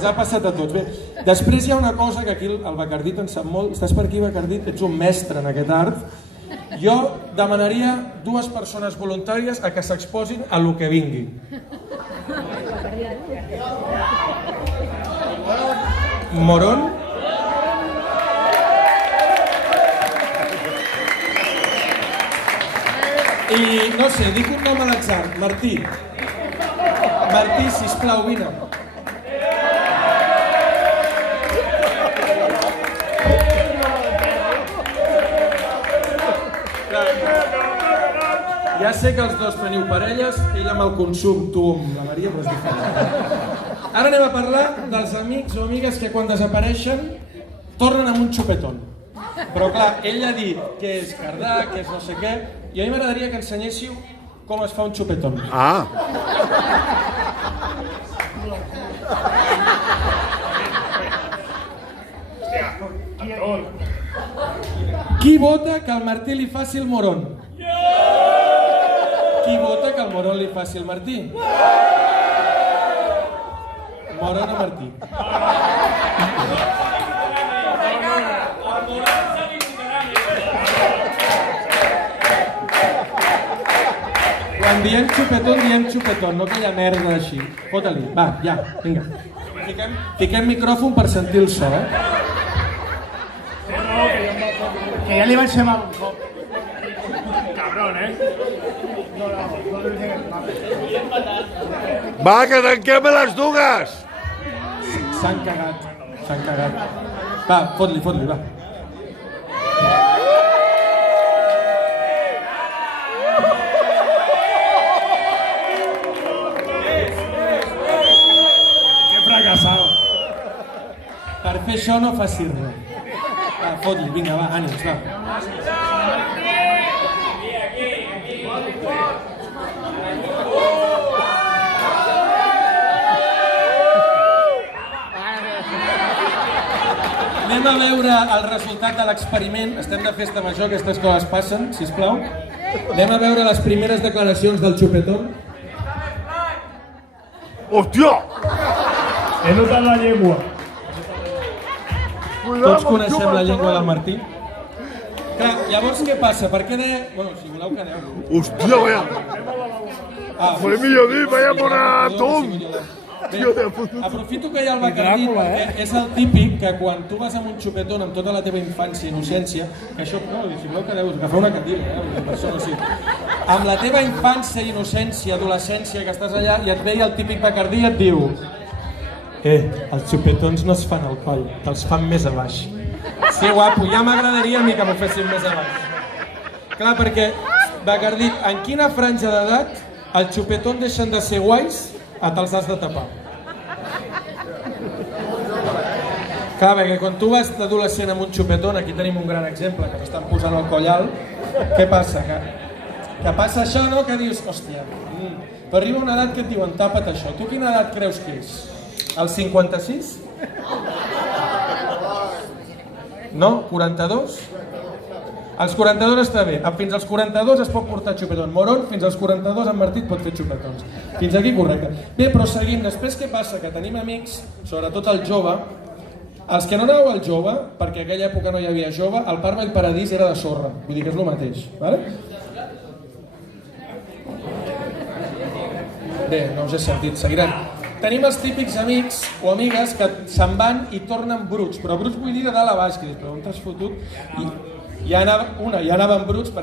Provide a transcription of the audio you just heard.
ens ha passat a tots. Bé, després hi ha una cosa que aquí el Bacardit en sap molt. Estàs per aquí, Bacardit? Ets un mestre en aquest art. Jo demanaria 2 persones voluntàries a que s'exposin a lo que vingui. Morón. I no sé, dic un nom a l'atzar. Martí. Martí, sisplau, vine. Ja sé que els dos teniu parelles, ell amb el consum, tu amb la Maria, però és diferent. Ara anem a parlar dels amics o amigues que quan desapareixen tornen amb un xupetón. Però clar, ell ha dit que és cardà, que és no sé què, i a mi m'agradaria que ensenyéssiu com es fa un xupetón. Ah! Qui vota que el Martí li faci el Morón? Qui vota que el Morón li faci el Martí? Morón o Martí? Quan diem xupetón, no aquella merda així. Fota-li, va, ja, vinga. Fiquem micròfon per sentir el so, Que ja li vaig fer mal un cop. Cabrón, Va, que tanquem les dues! S'han cagat. Va, fot-li, va. Que fracassado. Per fer això no facis res. Va, fot-li, vinga, va, ànims, va. Anem a veure el resultat de l'experiment. Estem de festa major, aquestes coses passen, sisplau. Anem a veure les primeres declaracions del xupetón. Hòstia! He notat la llengua. Tots coneixem la llengua del Martí. Clar, llavors què passa? Per què de... Bueno, si voleu que aneu. Hòstia, vaya! Fue millor dir, vaya moratón! Aprofito que hi ha el Bacardit, perquè és el típic que quan tu vas amb un xupetón amb tota la teva infància i innocència, que això, no, si voleu que aneu, agafeu una cadira, per això no sí. Amb la teva infància, innocència, adolescència, que estàs allà, i et ve el típic Bacardí i et diu: els xupetons no es fan al coll, te'ls fan més a baix. Sí, guapo, ja m'agradaria a mi que m'ho fessin més a baix. Clar, perquè, Bacardit, en quina franja d'edat els xupetons deixen de ser guais a te'ls has de tapar? Clar, perquè quan tu vas d'adolescent amb un xupetón, aquí tenim un gran exemple, que t'estan posant el coll alt, què passa? Que passa això, no? Que dius, hòstia, però arriba una edat que et diuen, tapa't això. Tu quina edat creus que és? El 56? No? 42? Els 42 està bé. Fins als 42 es pot portar xupetón. Morón, fins als 42 en Martí pot fer xupetons. Fins aquí correcte. Bé, però seguim. Després què passa? Que tenim amics, sobretot el jove. Els que no aneu al jove, perquè a aquella època no hi havia jove, el Parma i el Paradís era de sorra. Vull dir que és el mateix. Vale? Bé, no us he sentit. Seguirem. Tenim els típics amics o amigues que se'n van i tornen bruts. Però bruts vull dir de dalt a baix, que però on t'has fotut? I ja anaven bruts